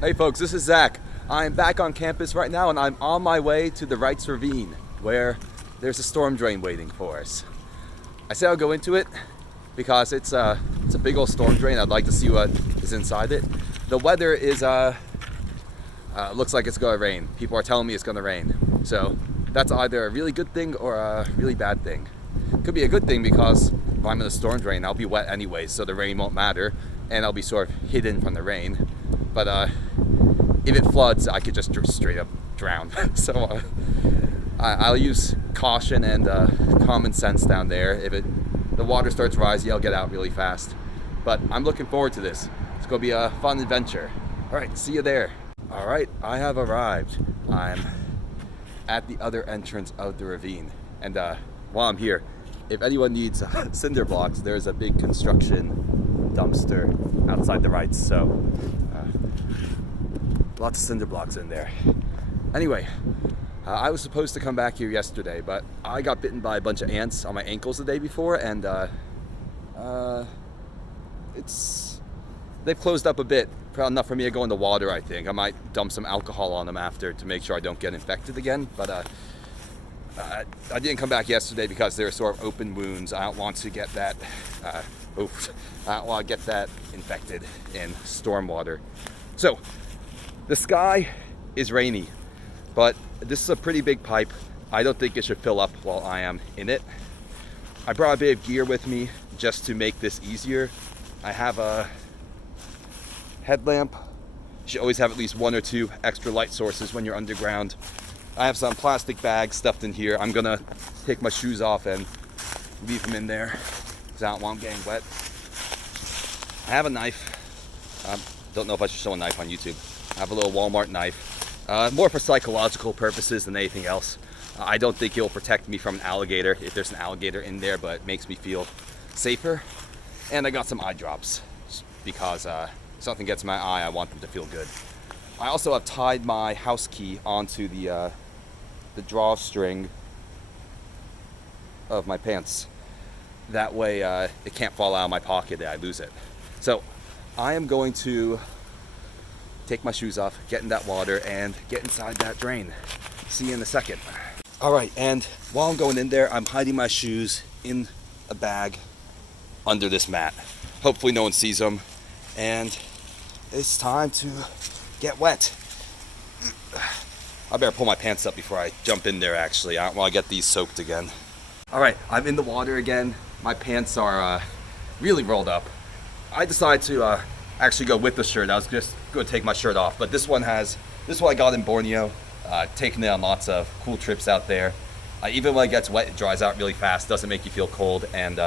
Hey folks, this is Zach. I'm back on campus right now and I'm on my way to the Wrights Ravine where there's a storm drain waiting for us. I say I'll go into it because it's a big old storm drain. I'd like to see what is inside it. The weather is looks like it's gonna rain. People are telling me it's gonna rain. So that's either a really good thing or a really bad thing. Could be a good thing because if I'm in a storm drain, I'll be wet anyways, so the rain won't matter and I'll be sort of hidden from the rain. But if it floods, I could just straight up drown. So I'll use caution and common sense down there. If the water starts rising, I'll get out really fast. But I'm looking forward to this. It's gonna be a fun adventure. All right, see you there. All right, I have arrived. I'm at the other entrance of the ravine. And while I'm here, if anyone needs cinder blocks, there's a big construction dumpster outside the Wrights. So lots of cinder blocks in there. Anyway, I was supposed to come back here yesterday, but I got bitten by a bunch of ants on my ankles the day before, and they've closed up a bit. Probably enough for me to go in the water, I think. I might dump some alcohol on them after to make sure I don't get infected again, but I didn't come back yesterday because they're sort of open wounds. I don't want to get that, I don't want to get that infected in storm water. So, the sky is rainy, but this is a pretty big pipe. I don't think it should fill up while I am in it. I brought a bit of gear with me just to make this easier. I have a headlamp. You should always have at least one or two extra light sources when you're underground. I have some plastic bags stuffed in here. I'm gonna take my shoes off and leave them in there because I don't want them getting wet. I have a knife. Don't know if I should show a knife on YouTube. I have a little Walmart knife, more for psychological purposes than anything else. I don't think it will protect me from an alligator if there's an alligator in there, but it makes me feel safer. And I got some eye drops because if something gets in my eye, I want them to feel good. I also have tied my house key onto the drawstring of my pants. That way it can't fall out of my pocket and I lose it. So I am going to take my shoes off, get in that water, and get inside that drain. See you in a second. All right, and while I'm going in there, I'm hiding my shoes in a bag under this mat. Hopefully no one sees them, and it's time to get wet. I better pull my pants up before I jump in there, actually. I don't want to get these soaked again. All right, I'm in the water again. My pants are really rolled up. I decided to actually go with the shirt. I was just going to take my shirt off, but this one I got in Borneo, taking it on lots of cool trips out there. Even when it gets wet, it dries out really fast, doesn't make you feel cold, and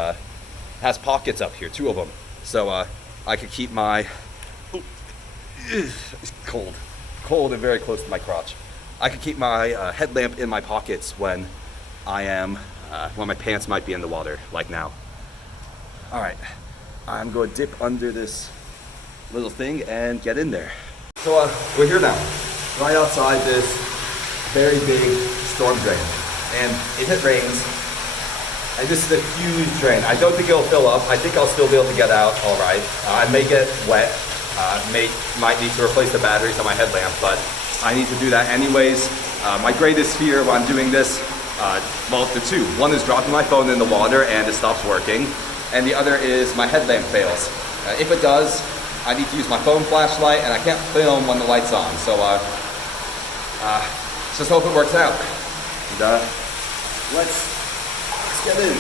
has pockets up here, 2 of them. So I could keep my, it's cold and very close to my crotch. I could keep my headlamp in my pockets when when my pants might be in the water, like now. All right, I'm going to dip under this little thing and get in there. So we're here now, right outside this very big storm drain. And if it rains, and this is a huge drain, I don't think it'll fill up. I think I'll still be able to get out all right. I may get wet, might need to replace the batteries on my headlamp, but I need to do that anyways. My greatest fear when I'm doing this, well, there are 2. One is dropping my phone in the water and it stops working, and the other is my headlamp fails. If it does, I need to use my phone flashlight, and I can't film when the light's on. So just hope it works out. And, let's get in.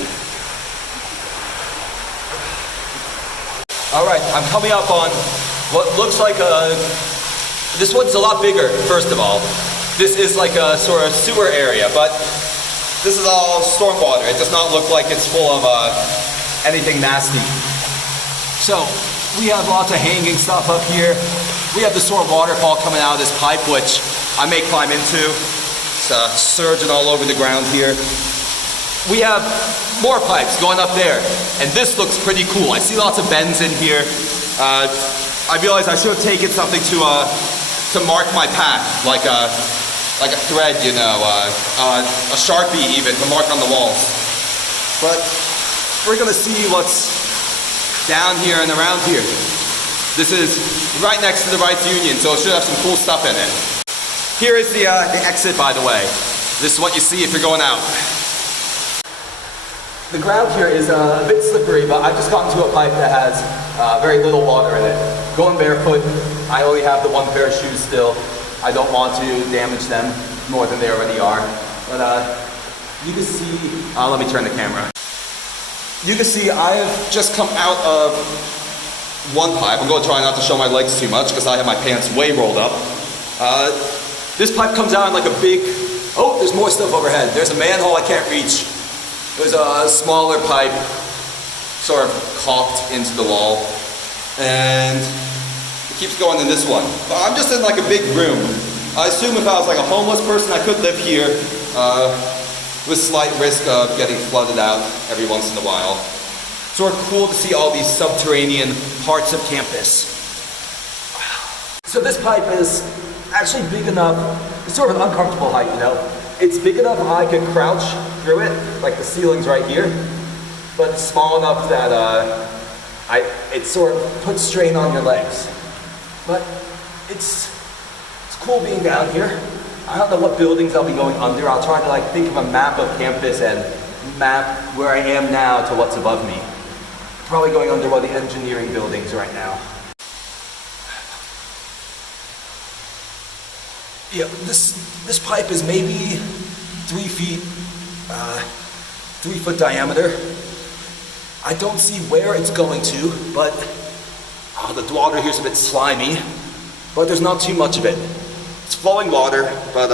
All right, I'm coming up on what looks like this one's a lot bigger, first of all. This is like a sort of sewer area, but this is all storm water. It does not look like it's full of anything nasty. So, we have lots of hanging stuff up here. We have the sort of waterfall coming out of this pipe, which I may climb into. It's surging all over the ground here. We have more pipes going up there, and this looks pretty cool. I see lots of bends in here. I realized I should have taken something to mark my path, like a thread, you know, a Sharpie even, to mark on the walls. But we're gonna see what's down here and around here. This is right next to the Rights Union, so it should have some cool stuff in it. Here is the exit, by the way. This is what you see if you're going out. The ground here is a bit slippery, but I've just gotten to a pipe that has very little water in it. Going barefoot, I only have the one pair of shoes still. I don't want to damage them more than they already are. But you can see, let me turn the camera. You can see I have just come out of one pipe. I'm going to try not to show my legs too much because I have my pants way rolled up. This pipe comes out in like a big, oh, there's more stuff overhead. There's a manhole I can't reach. There's a smaller pipe sort of caulked into the wall. And it keeps going in this one. But I'm just in like a big room. I assume if I was like a homeless person, I could live here with slight risk of getting flooded out every once in a while. Sort of cool to see all these subterranean parts of campus. So this pipe is actually big enough, it's sort of an uncomfortable height, you know. It's big enough I could crouch through it, like the ceiling's right here, but small enough that it sort of puts strain on your legs. But it's cool being down here. I don't know what buildings I'll be going under. I'll try to like think of a map of campus and map where I am now to what's above me. Probably going under one of the engineering buildings right now. Yeah, this pipe is maybe 3 feet, 3 foot diameter. I don't see where it's going to, but the water here's a bit slimy, but there's not too much of it. It's flowing water, but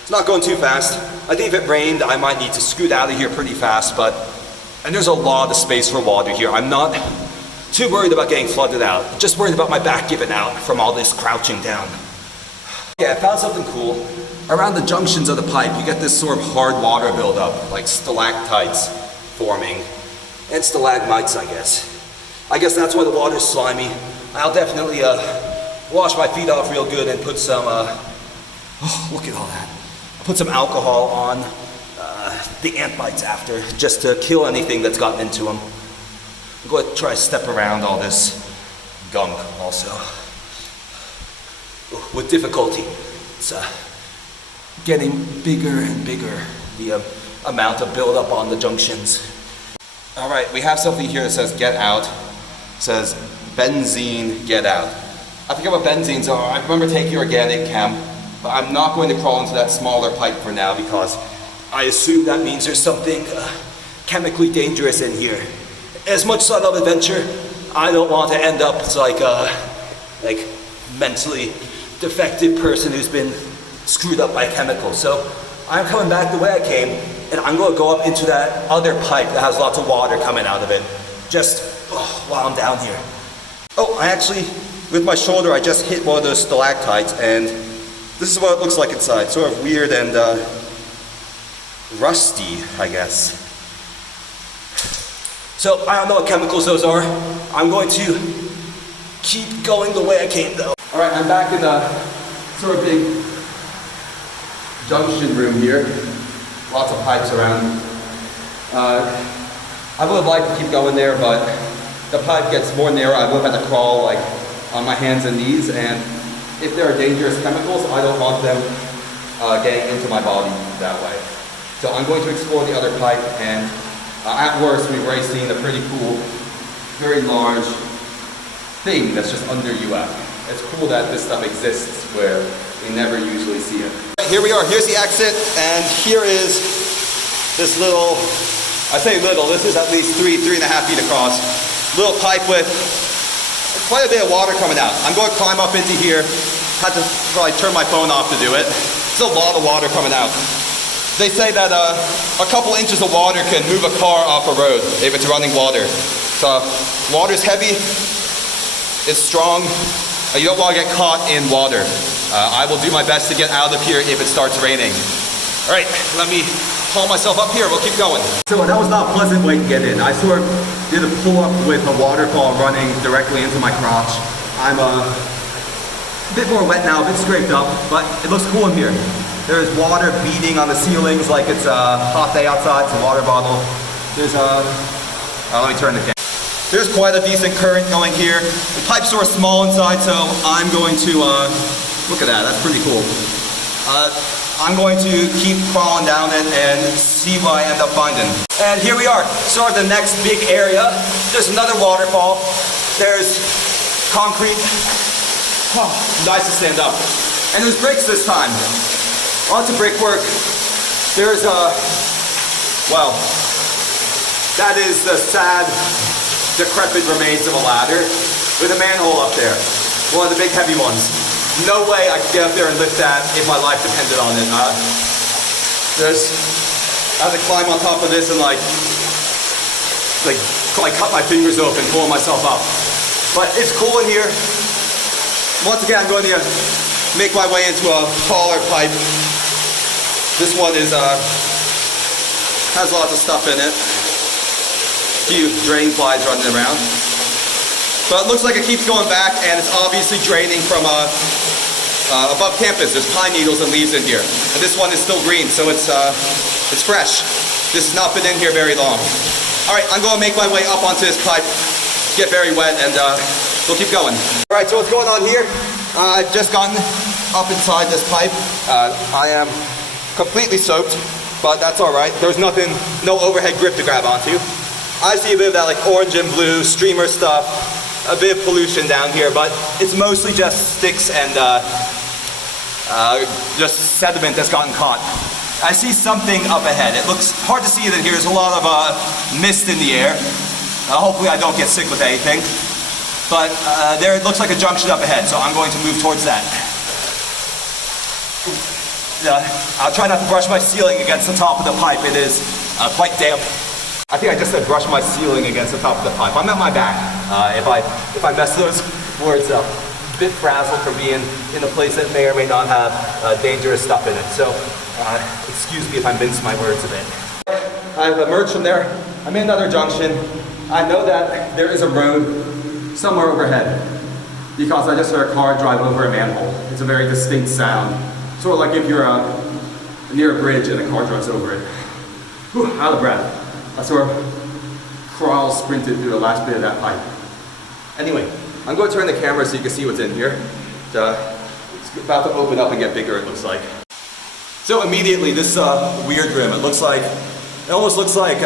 it's not going too fast. I think if it rained, I might need to scoot out of here pretty fast, and there's a lot of space for water here. I'm not too worried about getting flooded out, just worried about my back giving out from all this crouching down. Yeah, I found something cool. Around the junctions of the pipe, you get this sort of hard water buildup, like stalactites forming, and stalagmites, I guess. I guess that's why the water's slimy. I'll definitely wash my feet off real good and put some, oh, look at all that. Put some alcohol on the ant bites after, just to kill anything that's gotten into them. I'm going to try to step around all this gunk also. With difficulty. It's getting bigger and bigger, the amount of buildup on the junctions. All right, we have something here that says get out. It says benzene, get out. I forget what benzenes are. I remember taking organic chem, but I'm not going to crawl into that smaller pipe for now because I assume that means there's something chemically dangerous in here. As much as I love adventure, I don't want to end up as like mentally defective person who's been screwed up by chemicals. So I'm coming back the way I came, and I'm going to go up into that other pipe that has lots of water coming out of it, just while I'm down here. Oh, I actually, with my shoulder, I just hit one of those stalactites, and this is what it looks like inside. Sort of weird and rusty, I guess. So I don't know what chemicals those are. I'm going to keep going the way I came though. All right, I'm back in a sort of big junction room here. Lots of pipes around. I would have liked to keep going there, but the pipe gets more narrow. I would have had to crawl like on my hands and knees, and if there are dangerous chemicals, I don't want them getting into my body that way. So I'm going to explore the other pipe, and at worst, we've already seen a pretty cool, very large thing that's just under UF. It's cool that this stuff exists where we never usually see it. Here we are, here's the exit, and here is this little, I say little, this is at least 3.5 feet across, little pipe with quite a bit of water coming out. I'm going to climb up into here, had to probably turn my phone off to do it. There's a lot of water coming out. They say that a couple inches of water can move a car off a road if it's running water. So water's heavy, it's strong. You don't want to get caught in water. I will do my best to get out of here if it starts raining. All right, let me haul myself up here. We'll keep going. So that was not a pleasant way to get in. I sort of did a pull-up with a waterfall running directly into my crotch. I'm a bit more wet now, a bit scraped up, but it looks cool in here. There's water beating on the ceilings like it's a hot day outside. It's a water bottle. There's a, let me turn the camera. There's quite a decent current going here. The pipes are small inside, so I'm going to, look at that, that's pretty cool. I'm going to keep crawling down it and see what I end up finding. And here we are, sort of the next big area. There's another waterfall. There's concrete. Oh, nice to stand up. And there's bricks this time. Lots of brickwork. There's well, that is the sad, decrepit remains of a ladder with a manhole up there. One of the big heavy ones. No way I could get up there and lift that if my life depended on it. I had to climb on top of this and like cut my fingers open pulling myself up. But it's cool in here. Once again, I'm going to make my way into a taller pipe. This one is has lots of stuff in it. A few drain flies running around. But it looks like it keeps going back, and it's obviously draining from above campus. There's pine needles and leaves in here. And this one is still green, so it's fresh. This has not been in here very long. All right, I'm going to make my way up onto this pipe, get very wet, and we'll keep going. All right, so what's going on here? I've just gotten up inside this pipe. I am completely soaked, but that's all right. There's nothing, no overhead grip to grab onto. I see a bit of that like orange and blue streamer stuff, a bit of pollution down here, but it's mostly just sticks and just sediment that's gotten caught. I see something up ahead. It looks hard to see it in here. There's a lot of mist in the air. Hopefully I don't get sick with anything. But there it looks like a junction up ahead, so I'm going to move towards that. I'll try not to brush my ceiling against the top of the pipe. It is quite damp. I think I just said brush my ceiling against the top of the pipe. I'm at my back. If I mess those words up. A bit frazzled from being in a place that may or may not have dangerous stuff in it. So excuse me if I mince my words a bit. I've emerged from there. I'm in another junction. I know that there is a road somewhere overhead because I just heard a car drive over a manhole. It's a very distinct sound. Sort of like if you're near a bridge and a car drives over it. Whew, out of breath. I sort of sprinted through the last bit of that pipe. Anyway, I'm going to turn the camera so you can see what's in here. It's about to open up and get bigger, it looks like. So immediately, this weird rim, it almost looks like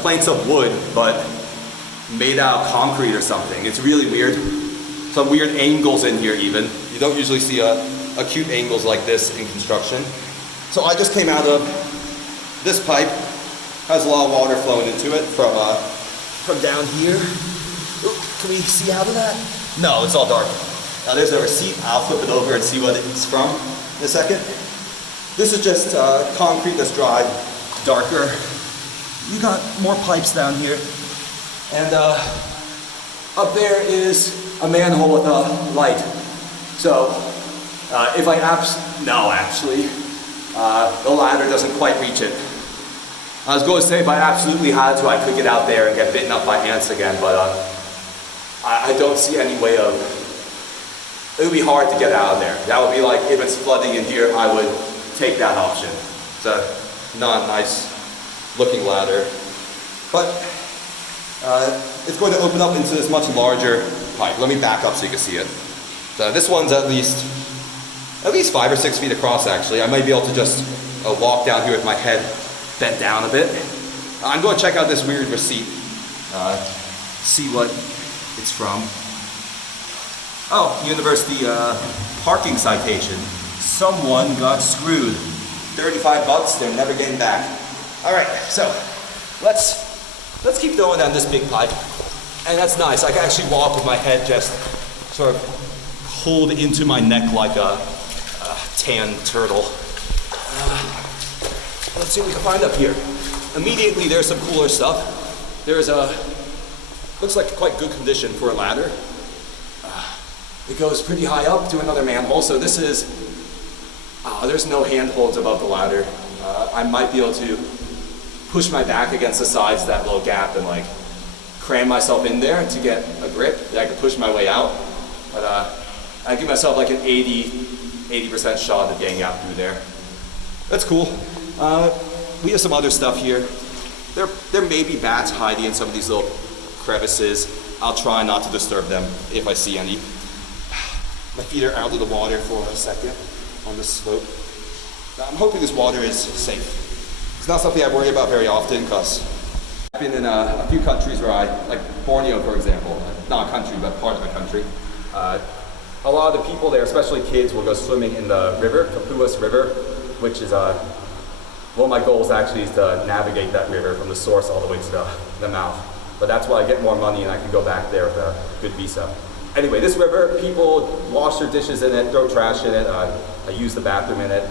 planks of wood, but made out of concrete or something. It's really weird. Some weird angles in here even. You don't usually see acute angles like this in construction. So I just came out of this pipe. Has a lot of water flowing into it from down here. Ooh, can we see out of that? No, it's all dark. Now there's a receipt. I'll flip it over and see what it's from in a second. This is just concrete that's dried, darker. You got more pipes down here. And up there is a manhole with a light. So if I the ladder doesn't quite reach it. I was going to say if I absolutely had to, I could get out there and get bitten up by ants again, but I don't see any way of, it would be hard to get out of there. That would be like, if it's flooding in here, I would take that option. It's a not nice looking ladder. But it's going to open up into this much larger pipe. Let me back up so you can see it. So this one's at least 5 or 6 feet across actually. I might be able to just walk down here with my head bent down a bit. I'm going to check out this weird receipt, see what it's from. Oh, university parking citation. Someone got screwed. 35 bucks, they're never getting back. All right, so let's keep going down this big pipe. And that's nice, I can actually walk with my head just sort of pulled into my neck like a tan turtle. Let's see what we can find up here. Immediately there's some cooler stuff. There's looks like quite good condition for a ladder. It goes pretty high up to another manhole, so this is, there's no handholds above the ladder. I might be able to push my back against the sides of that little gap and like cram myself in there to get a grip that I can push my way out. But I give myself like an 80% shot of getting out through there. That's cool. We have some other stuff here. There may be bats hiding in some of these little crevices. I'll try not to disturb them if I see any. My feet are out of the water for a second on this slope. Now, I'm hoping this water is safe. It's not something I worry about very often because I've been in a few countries where like Borneo, for example, not a country, but part of the country. A lot of the people there, especially kids, will go swimming in the river, Kapuas River, which is one of my goals actually is to navigate that river from the source all the way to the mouth. But that's why I get more money and I can go back there with a good visa. Anyway, this river, people wash their dishes in it, throw trash in it, I use the bathroom in it.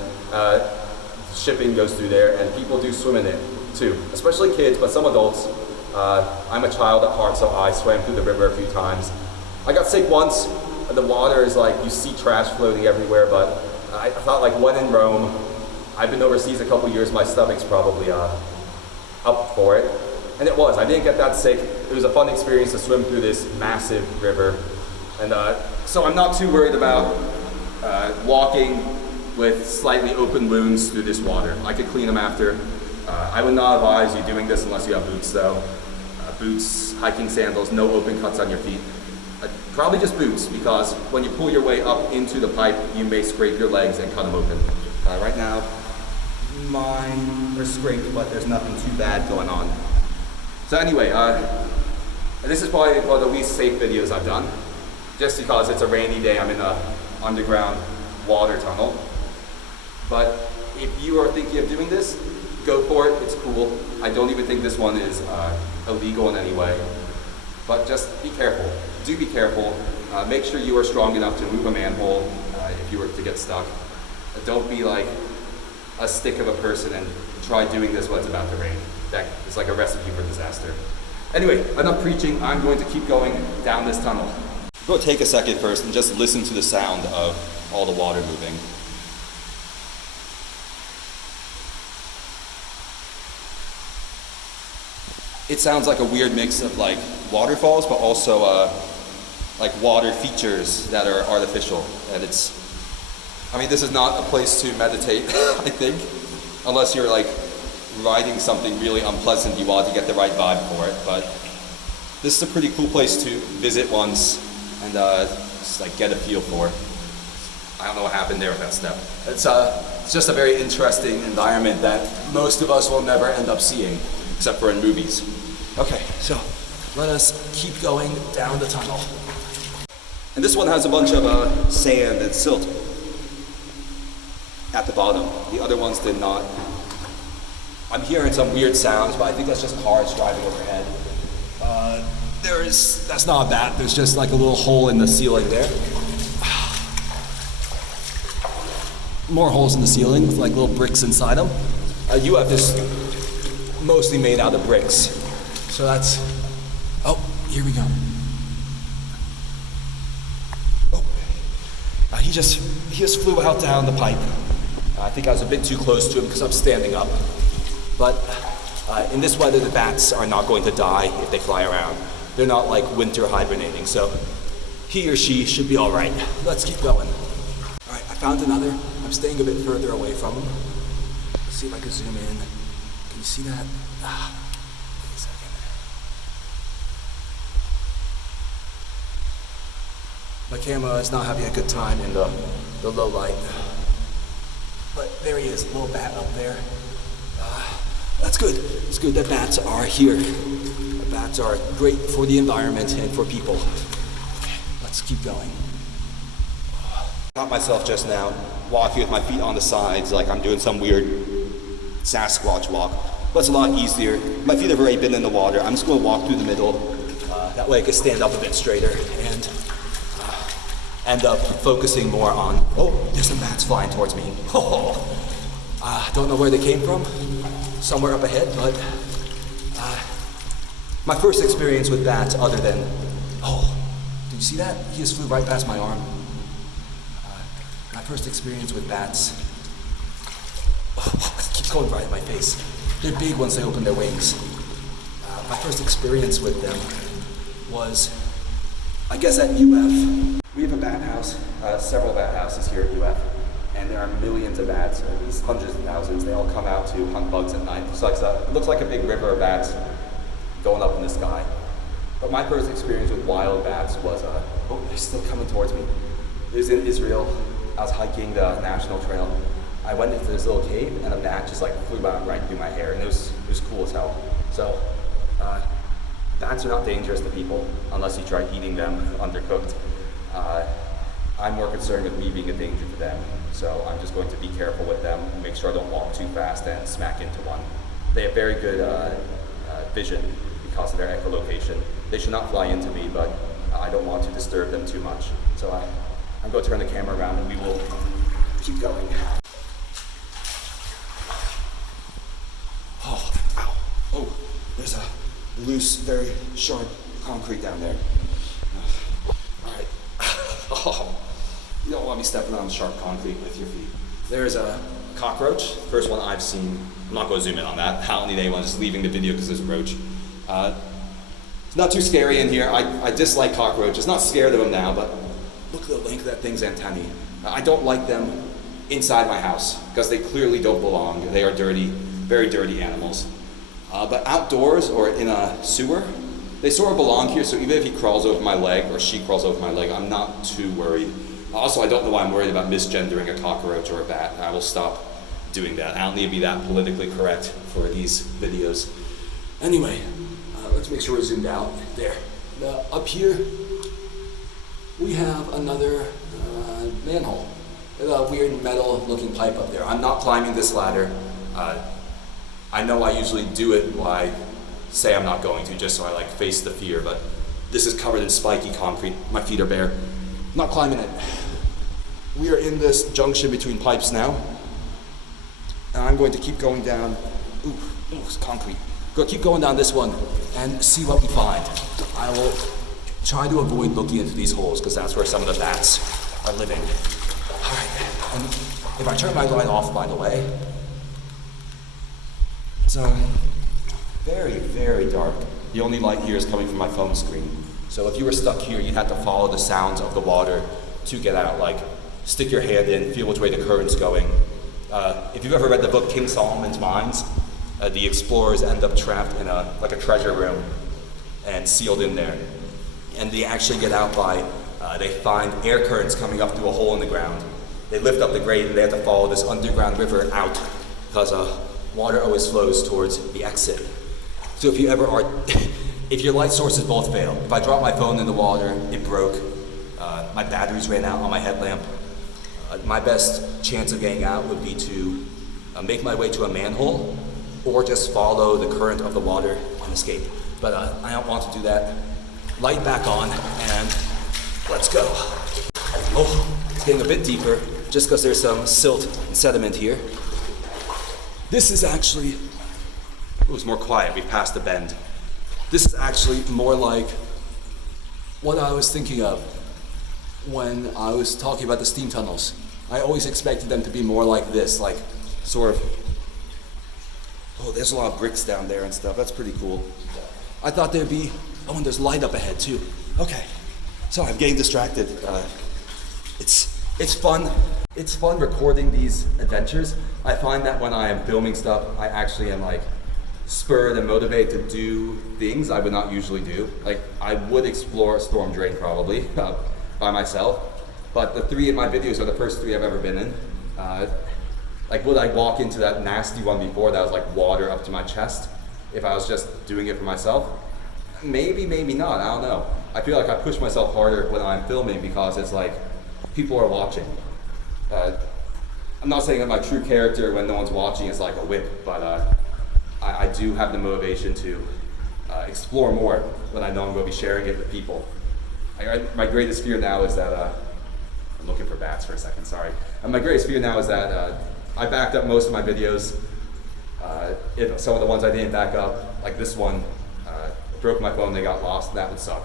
Shipping goes through there, and people do swim in it too, especially kids, but some adults. I'm a child at heart, so I swam through the river a few times. I got sick once. The water is like, you see trash floating everywhere, but I thought like when in Rome, I've been overseas a couple years, my stomach's probably up for it. And it was, I didn't get that sick. It was a fun experience to swim through this massive river. And so I'm not too worried about walking with slightly open wounds through this water. I could clean them after. I would not advise you doing this unless you have boots though. Boots, hiking sandals, no open cuts on your feet. Probably just boots, because when you pull your way up into the pipe, you may scrape your legs and cut them open. Right now, mine are scraped, but there's nothing too bad going on. So anyway, this is probably one of the least safe videos I've done, just because it's a rainy day. I'm in an underground water tunnel. But if you are thinking of doing this, go for it. It's cool. I don't even think this one is illegal in any way. But just be careful. Do be careful. Make sure you are strong enough to move a manhole if you were to get stuck. Don't be like a stick of a person and try doing this when it's about to rain. That is like a recipe for disaster. Anyway, enough preaching. I'm going to keep going down this tunnel. Go take a second first and just listen to the sound of all the water moving. It sounds like a weird mix of like waterfalls, but also like water features that are artificial. And I mean, this is not a place to meditate, I think, unless you're like riding something really unpleasant, you want to get the right vibe for it. But this is a pretty cool place to visit once and just like get a feel for. I don't know what happened there with that step. It's just a very interesting environment that most of us will never end up seeing, except for in movies. Okay, so let us keep going down the tunnel. And this one has a bunch of sand and silt at the bottom. The other ones did not. I'm hearing some weird sounds, but I think that's just cars driving overhead. That's not bad. There's just like a little hole in the ceiling there. More holes in the ceiling with like little bricks inside them. UF is mostly made out of bricks. So that's, oh, here we go. Oh, he just flew out down the pipe. I think I was a bit too close to him because I'm standing up. But in this weather, the bats are not going to die if they fly around. They're not like winter hibernating, so he or she should be all right. Let's keep going. All right, I found another. I'm staying a bit further away from him. Let's see if I can zoom in. Can you see that? Wait a second. My camera is not having a good time in the low light. But there he is, a little bat up there. That's good. It's good that bats are here. Bats are great for the environment and for people. Okay, let's keep going. Caught myself just now walking with my feet on the sides like I'm doing some weird Sasquatch walk. But it's a lot easier. My feet have already been in the water. I'm just going to walk through the middle. That way I can stand up a bit straighter and end up focusing more on, oh, there's some bats flying towards me. Don't know where they came from. Somewhere up ahead, but my first experience with bats other than, did you see that? He just flew right past my arm. My first experience with bats, it keeps going right in my face. They're big once they open their wings. My first experience with them was, I guess at UF. We have a bat house, several bat houses here at UF. And there are millions of bats, at least hundreds of thousands. They all come out to hunt bugs at night. It looks like a big river of bats going up in the sky. But my first experience with wild bats was, oh, they're still coming towards me. It was in Israel. I was hiking the national trail. I went into this little cave and a bat just like flew out right through my hair, and it was cool as hell. So, bats are not dangerous to people unless you try eating them undercooked. I'm more concerned with me being a danger to them, so I'm just going to be careful with them and make sure I don't walk too fast and smack into one. They have very good vision because of their echolocation. They should not fly into me, but I don't want to disturb them too much. So I'm going to turn the camera around and we will keep going. Oh, ow. Oh, there's a loose, very sharp concrete down there. All right. Oh, you don't want me stepping on sharp concrete with your feet. There's a cockroach, first one I've seen. I'm not going to zoom in on that. I don't need anyone just leaving the video because there's a roach. It's not too scary in here. I dislike cockroaches. Not scared of them now, but look at the length of that thing's antennae. I don't like them inside my house because they clearly don't belong. They are dirty, very dirty animals. But outdoors or in a sewer, they sort of belong here, so even if he crawls over my leg or she crawls over my leg, I'm not too worried. Also, I don't know why I'm worried about misgendering a cockroach or a bat. I will stop doing that. I don't need to be that politically correct for these videos. Anyway, let's make sure we're zoomed out. There. Up here, we have another manhole. There's a weird metal-looking pipe up there. I'm not climbing this ladder. I know I usually do it while I say I'm not going to, just so I like face the fear, but this is covered in spiky concrete. My feet are bare. I'm not climbing it. We are in this junction between pipes now. And I'm going to keep going down. Ooh, it's concrete. Go keep going down this one and see what we find. I will try to avoid looking into these holes because that's where some of the bats are living. All right, and if I turn my light off, by the way, it's very, very dark. The only light here is coming from my phone screen. So if you were stuck here, you'd have to follow the sounds of the water to get out. Like, stick your hand in, feel which way the current's going. If you've ever read the book King Solomon's Mines, the explorers end up trapped in a treasure room and sealed in there. And they actually get out by, they find air currents coming up through a hole in the ground. They lift up the grate and they have to follow this underground river out because water always flows towards the exit. So if you ever are, if your light sources both fail, if I drop my phone in the water, it broke, my batteries ran out on my headlamp, my best chance of getting out would be to make my way to a manhole or just follow the current of the water and escape. But I don't want to do that. Light back on and let's go. Oh, it's getting a bit deeper just because there's some silt and sediment here. This is actually, it was more quiet, we passed the bend. This is actually more like what I was thinking of when I was talking about the steam tunnels. I always expected them to be more like this, like sort of, oh, there's a lot of bricks down there and stuff, that's pretty cool. I thought there'd be, oh, and there's light up ahead too. Okay, so I'm getting distracted. It's fun. It's fun recording these adventures. I find that when I am filming stuff, I actually am like spurred and motivated to do things I would not usually do. Like I would explore a storm drain probably by myself, but the 3 of my videos are the first 3 I've ever been in. Like would I walk into that nasty one before that was like water up to my chest if I was just doing it for myself? Maybe, maybe not, I don't know. I feel like I push myself harder when I'm filming because it's like, people are watching. I'm not saying that my true character when no one's watching is like a whip, but I do have the motivation to explore more when I know I'm going to be sharing it with people. My greatest fear now is that, I'm looking for bats for a second, sorry. My greatest fear now is that I backed up most of my videos. If some of the ones I didn't back up, like this one, broke my phone, they got lost, that would suck.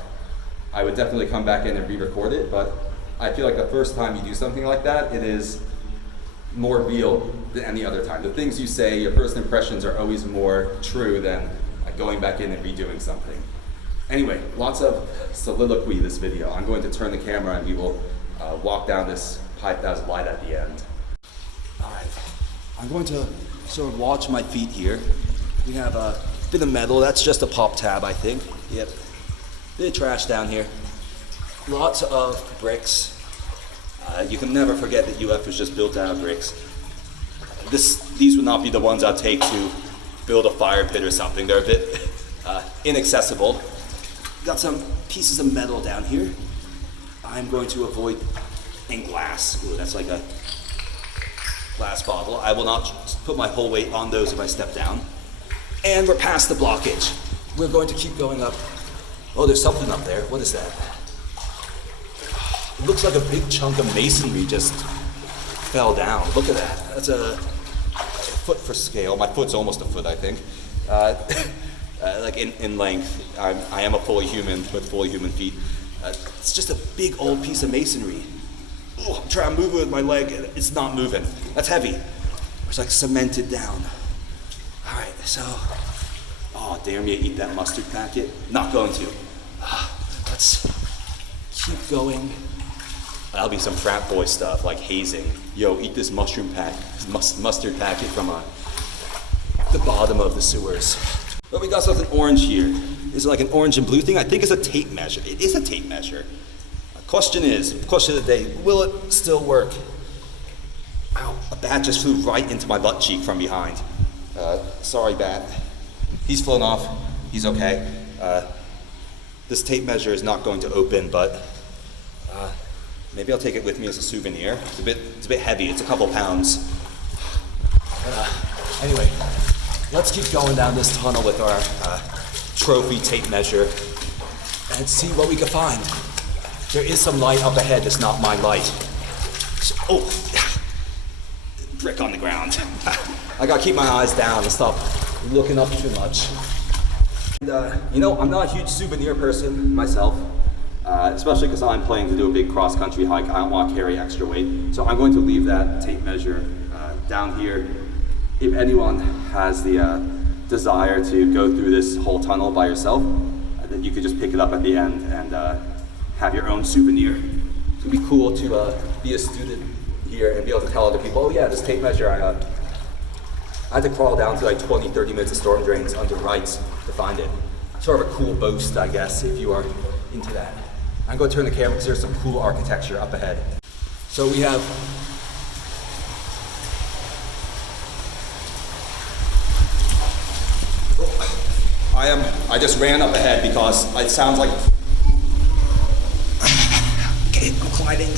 I would definitely come back in and re-record it, but I feel like the first time you do something like that, it is more real than any other time. The things you say, your first impressions are always more true than like going back in and redoing something. Anyway, lots of soliloquy this video. I'm going to turn the camera and we will walk down this pipe that has light at the end. All right, I'm going to sort of watch my feet here. We have a bit of metal, that's just a pop tab, I think. Yep. Bit of trash down here. Lots of bricks. You can never forget that UF was just built out of bricks. These would not be the ones I'd take to build a fire pit or something. They're a bit inaccessible. Got some pieces of metal down here. I'm going to avoid, and glass. Ooh, that's like a glass bottle. I will not put my whole weight on those if I step down. And we're past the blockage. We're going to keep going up. Oh, there's something up there. What is that? It looks like a big chunk of masonry just fell down. Look at that. That's a foot for scale. My foot's almost a foot, I think. Like in length. I am a fully human with fully human feet. It's just a big old piece of masonry. Oh, I'm trying to move it with my leg and it's not moving. That's heavy. It's like cemented down. All right, so, oh, dare me to eat that mustard packet? Not going to. Let's keep going. That'll be some frat boy stuff like hazing. Yo, eat this mustard packet from the bottom of the sewers. But we got something orange here. Is it like an orange and blue thing? I think it's a tape measure. It is a tape measure. Question of the day, will it still work? Ow, a bat just flew right into my butt cheek from behind. Sorry, bat. He's flown off. He's okay. This tape measure is not going to open, but maybe I'll take it with me as a souvenir. It's a bit heavy. It's a couple pounds. Anyway, let's keep going down this tunnel with our trophy tape measure and see what we can find. There is some light up ahead. It's not my light. Oh, brick on the ground. I gotta keep my eyes down and stop looking up too much. And, you know, I'm not a huge souvenir person myself, especially because I'm planning to do a big cross-country hike. I don't want to carry extra weight, so I'm going to leave that tape measure down here. If anyone has the desire to go through this whole tunnel by yourself, then you could just pick it up at the end and have your own souvenir. It would be cool to be a student here and be able to tell other people, oh yeah, this tape measure, I had to crawl down to like 20, 30 minutes of storm drains under rights to find it. Sort of a cool boast, I guess, if you are into that. I'm going to turn the camera because there's some cool architecture up ahead. So we have I just ran up ahead because it sounds like, okay, I'm climbing.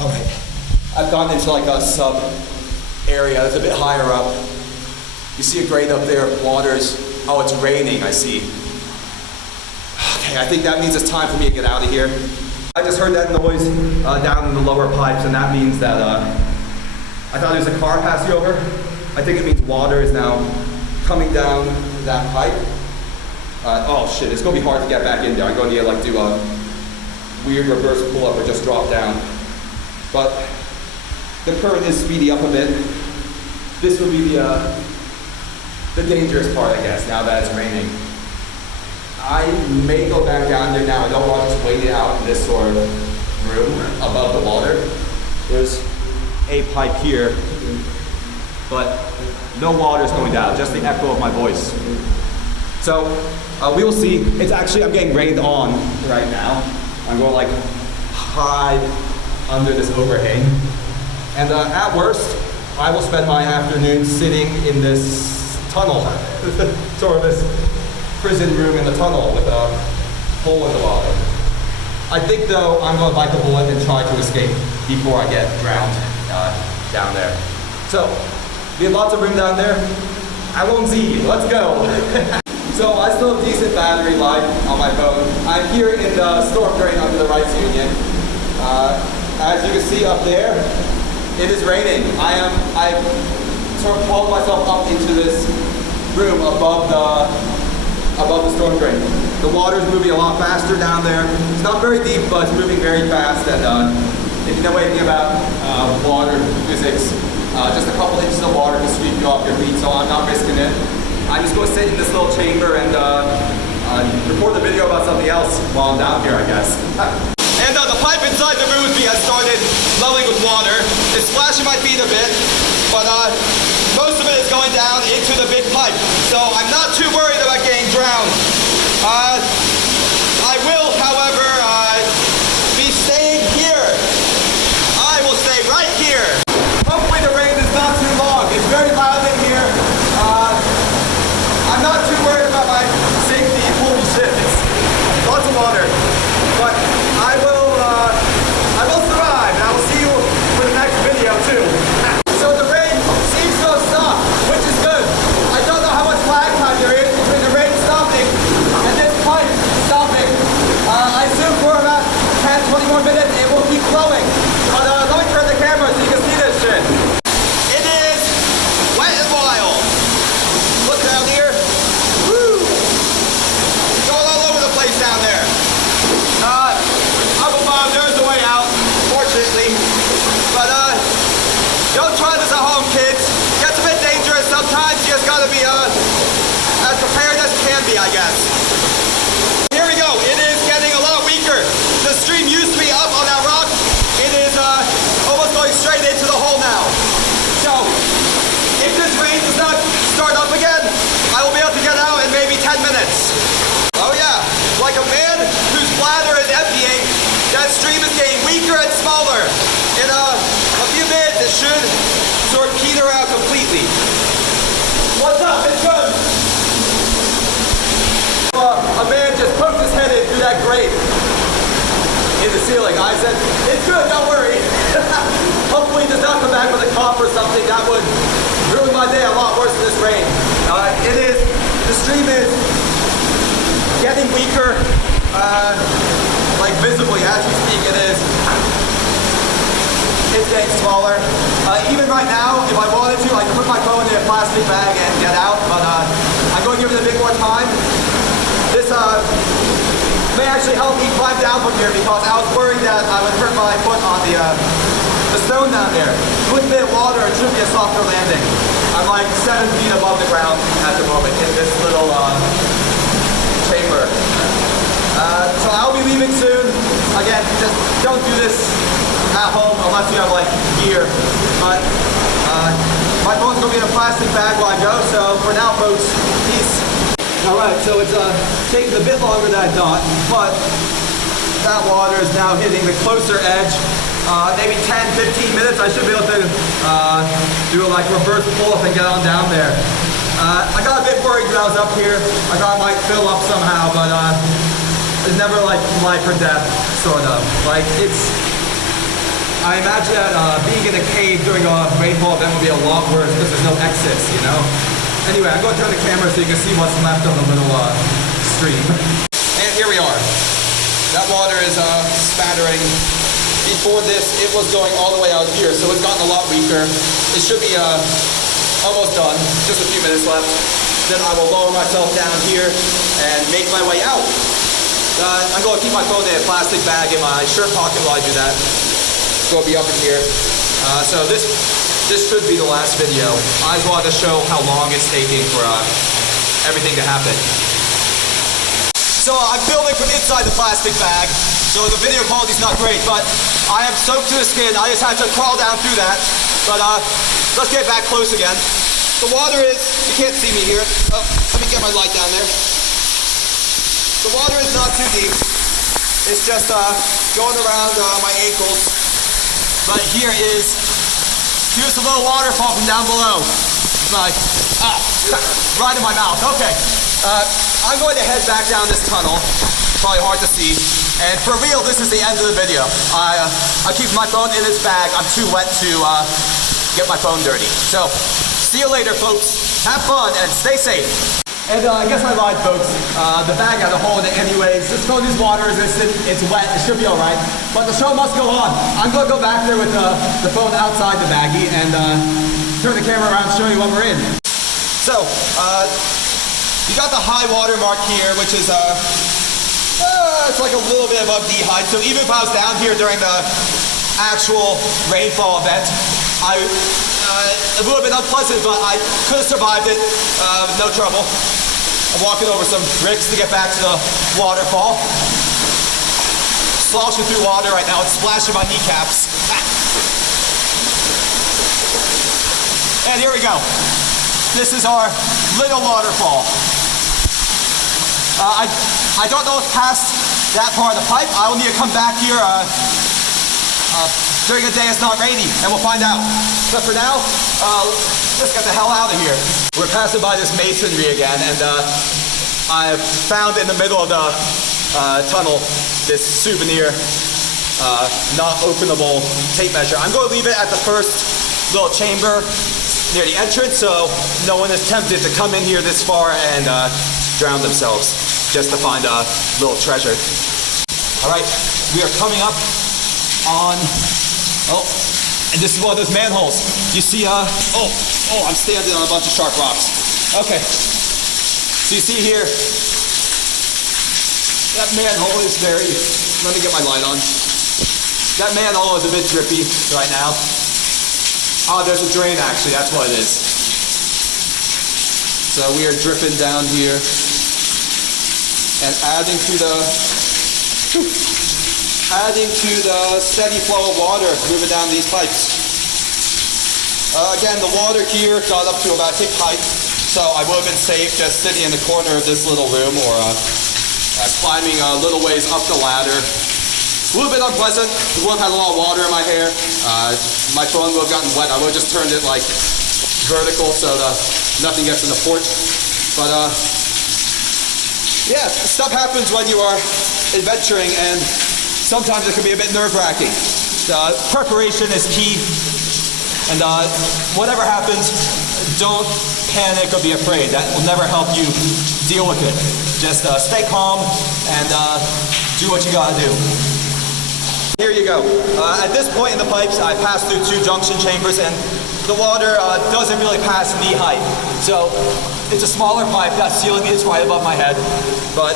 All right, I've gone into like a sub area that's a bit higher up. You see a grate up there, waters, oh, it's raining, I see. Okay, I think that means it's time for me to get out of here. I just heard that noise down in the lower pipes, and that means that I thought there was a car passing over. I think it means water is now coming down that pipe. Oh shit, it's gonna be hard to get back in there. I'm going to like do a weird reverse pull-up or just drop down. But the current is speeding up a bit. This will be the dangerous part, I guess, now that it's raining. I may go back down there now. I don't want to just wait it out in this sort of room above the water. There's a pipe here, but no water is going down, just the echo of my voice. So we will see. It's actually, I'm getting rained on right now. I'm going to like hide under this overhang. And at worst, I will spend my afternoon sitting in this tunnel, sort of this prison room in the tunnel with a hole in the bottom. I think though, I'm going to bite the bullet and try to escape before I get drowned down there. So, we have lots of room down there. I won't see you. Let's go. So I still have decent battery life on my phone. I'm here in the storm drain under the Rights Union. As you can see up there, it is raining. I've sort of hauled myself up into this room above the storm drain. The water's moving a lot faster down there. It's not very deep, but it's moving very fast. And if you know anything about water physics, just a couple inches of water can sweep you off your feet, so I'm not risking it. I'm just going to sit in this little chamber and record the video about something else while I'm down here, I guess. And the pipe inside the room has started flowing with water. It's splashing my feet a bit, but most of it is going down into the big pipe. So I'm not too worried about getting drowned. I will, however, be staying here. I will stay right here. Hopefully the rain is not too long. It's very loud in here. I'm not too worried about my safety. Holy shit, it's lots of water. But I will survive, and I will see you for the next video too. So the rain seems to have stopped, which is good. I don't know how much lag time there is between the rain stopping and this pipe stopping. I assume for about 10, 20 more minutes it will keep flowing. But let me turn the camera so you can see this shit. It is wet and wild. Look down here. Woo! Going all over the place down there. Up above, there's a way out, fortunately. But don't try this at home, kids. Gets a bit dangerous sometimes. You just gotta be as prepared as you can be, I guess. Here we go. It is getting a lot weaker. The stream used to be up on that rock. It is almost going straight into the hole now. So if this rain does not start up again, I will be able to get out in maybe 10 minutes. Oh yeah, like a man whose bladder is emptying, that stream is getting weaker and smaller. In a few minutes, it should sort of peter out completely. What's up? It's good. A man just poked his head in through that grate in the ceiling. I said, it's good, don't worry. Hopefully he does not come back with a cough or something. That would ruin my day a lot worse than this rain. The stream is getting weaker, like visibly as we speak. It's getting smaller. Even right now, if I wanted to, I could put my phone in a plastic bag and get out, but I'm going to give it a bit more time. This may actually help me climb down from here because I was worried that I would hurt my foot on the stone down there. With a bit of water, it should be a softer landing. I'm like 7 feet above the ground at the moment in this little chamber. So I'll be leaving soon. Again, just don't do this at home unless you have like gear. But my phone's gonna be in a plastic bag while I go. So for now, folks, peace. All right, so it's taking a bit longer than I thought, but that water is now hitting the closer edge. Maybe 10, 15 minutes, I should be able to do a like reverse pull-up and get on down there. I got a bit worried when I was up here. I thought I might fill up somehow, but it's never like life or death, sort of. Like I imagine that being in a cave during a rainfall event would be a lot worse because there's no exits, you know? Anyway, I'm going to turn the camera so you can see what's left of the little stream. And here we are. That water is spattering. Before this, it was going all the way out here, so it's gotten a lot weaker. It should be almost done. Just a few minutes left. Then I will lower myself down here and make my way out. I'm going to keep my phone in a plastic bag in my shirt pocket while I do that. It's going to be up in here. So this should be the last video. I just wanted to show how long it's taking for everything to happen. So I'm filming from inside the plastic bag, so the video quality is not great, but I am soaked to the skin. I just had to crawl down through that. But let's get back close again. The water is, you can't see me here. Oh, let me get my light down there. The water is not too deep. It's just going around my ankles. But here's a little waterfall from down below. Like, right in my mouth. Okay. I'm going to head back down this tunnel. Probably hard to see. And for real, this is the end of the video. I keep my phone in its bag. I'm too wet to get my phone dirty. So, see you later, folks. Have fun and stay safe. And I guess I lied, folks. The bag had a hole in it anyways. This phone is water resistant. It's wet. It should be all right. But the show must go on. I'm going to go back there with the phone outside the baggie and turn the camera around and show you what we're in. So, you got the high water mark here, which is it's like a little bit above knee height. So even if I was down here during the actual rainfall event, a little bit unpleasant, but I could have survived it with no trouble. I'm walking over some bricks to get back to the waterfall. Sloshing through water right now. It's splashing my kneecaps. And here we go. This is our little waterfall. I don't know if past that part of the pipe. I will need to come back here during a day it's not rainy, and we'll find out. But for now, let's get the hell out of here. We're passing by this masonry again, and I've found in the middle of the tunnel this souvenir not openable tape measure. I'm going to leave it at the first little chamber near the entrance, so no one is tempted to come in here this far and drown themselves just to find a little treasure. All right, we are coming up on, and this is one of those manholes. You see, I'm standing on a bunch of sharp rocks. Okay, so you see here, that manhole is very, let me get my light on. That manhole is a bit drippy right now. Oh, there's a drain actually, that's what it is. So we are dripping down here and adding to the steady flow of water moving down these pipes. Again, the water here got up to about hip height, so I would have been safe just sitting in the corner of this little room or climbing a little ways up the ladder. A little bit unpleasant. I would have had a lot of water in my hair. My phone would have gotten wet. I would have just turned it like vertical so nothing gets in the port. But yeah, stuff happens when you are adventuring, and sometimes it can be a bit nerve-wracking. Preparation is key, and whatever happens, don't panic or be afraid. That will never help you deal with it. Just stay calm and do what you gotta do. Here you go. At this point in the pipes, I passed through 2 junction chambers, and the water doesn't really pass knee height. So it's a smaller pipe. That ceiling is right above my head, but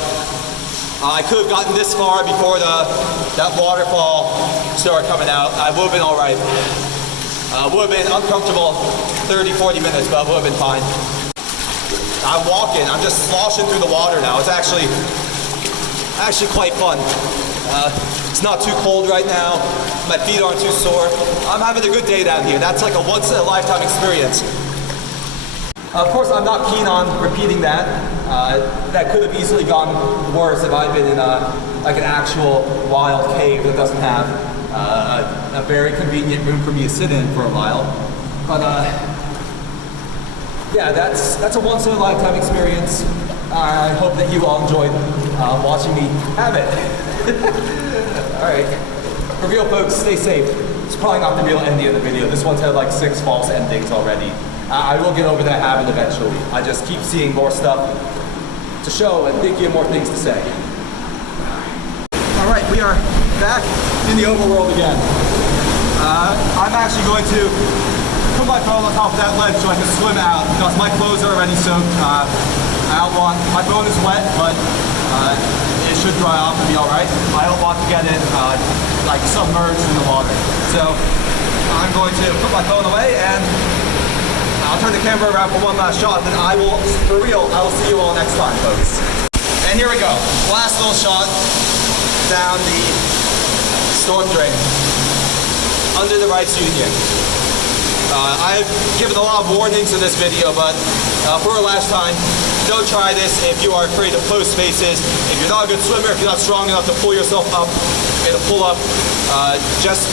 I could have gotten this far before that waterfall started coming out. I would have been all right. Would have been uncomfortable 30, 40 minutes, but I would have been fine. I'm walking. I'm just sloshing through the water now. It's actually quite fun. It's not too cold right now. My feet aren't too sore. I'm having a good day down here. That's like a once-in-a-lifetime experience. Of course, I'm not keen on repeating that. That could have easily gone worse if I'd been in like an actual wild cave that doesn't have a very convenient room for me to sit in for a while. But yeah, that's a once-in-a-lifetime experience. I hope that you all enjoyed watching me have it. All right, for real folks, stay safe. It's probably not the real ending of the video. This one's had like 6 false endings already. I will get over that habit eventually. I just keep seeing more stuff to show and thinking of more things to say. All right, we are back in the overworld again. I'm actually going to put my phone on top of that ledge so I can swim out because my clothes are already soaked. My phone is wet, but it should dry off and be all right. I don't want to get in like submerged in the water. So I'm going to put my phone away and I'll turn the camera around for one last shot, and then I will see you all next time, folks. And here we go. Last little shot down the storm drain under the Rights Union. I've given a lot of warnings in this video, but for the last time, don't try this if you are afraid of closed spaces. If you're not a good swimmer, if you're not strong enough to pull yourself up in a pull-up, just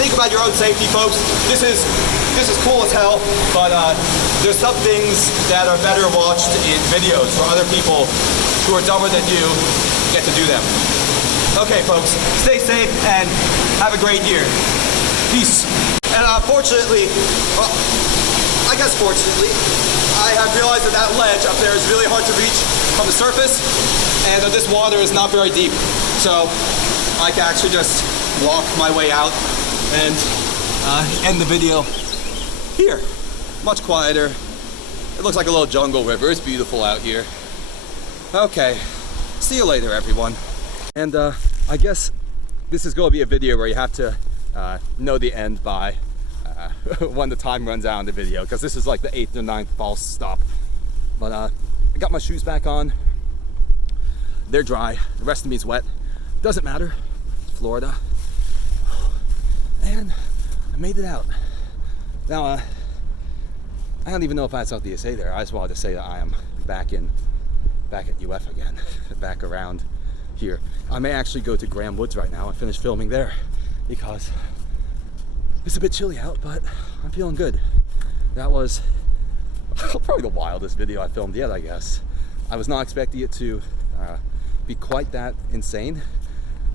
think about your own safety, folks. This is cool as hell, but there's some things that are better watched in videos for other people who are dumber than you get to do them. Okay, folks, stay safe and have a great year. Peace. And fortunately, well, I guess fortunately, I have realized that that ledge up there is really hard to reach from the surface, and that this water is not very deep. So I can actually just walk my way out and end the video here. Much quieter. It looks like a little jungle river. It's beautiful out here. Okay, see you later, everyone. And I guess this is going to be a video where you have to know the end by when the time runs out in the video, because this is like the 8th or 9th false stop. But I got my shoes back on. They're dry. The rest of me is wet. Doesn't matter. Florida. And I made it out. Now, I don't even know if I had something to say there. I just wanted to say that I am back at UF again, back around here. I may actually go to Graham Woods right now and finish filming there because it's a bit chilly out, but I'm feeling good. That was probably the wildest video I filmed yet, I guess. I was not expecting it to be quite that insane,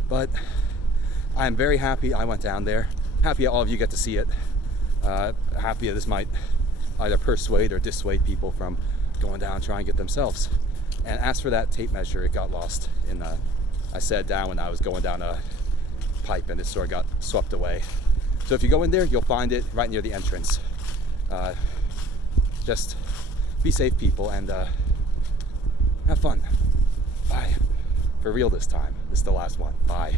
but I'm very happy I went down there. Happy all of you get to see it. Happy that this might either persuade or dissuade people from going down and trying to get themselves. And as for that tape measure, it got lost in I set it down when I was going down a pipe and it sort of got swept away. So if you go in there, you'll find it right near the entrance. Just be safe, people, and have fun. Bye. For real this time. This is the last one. Bye.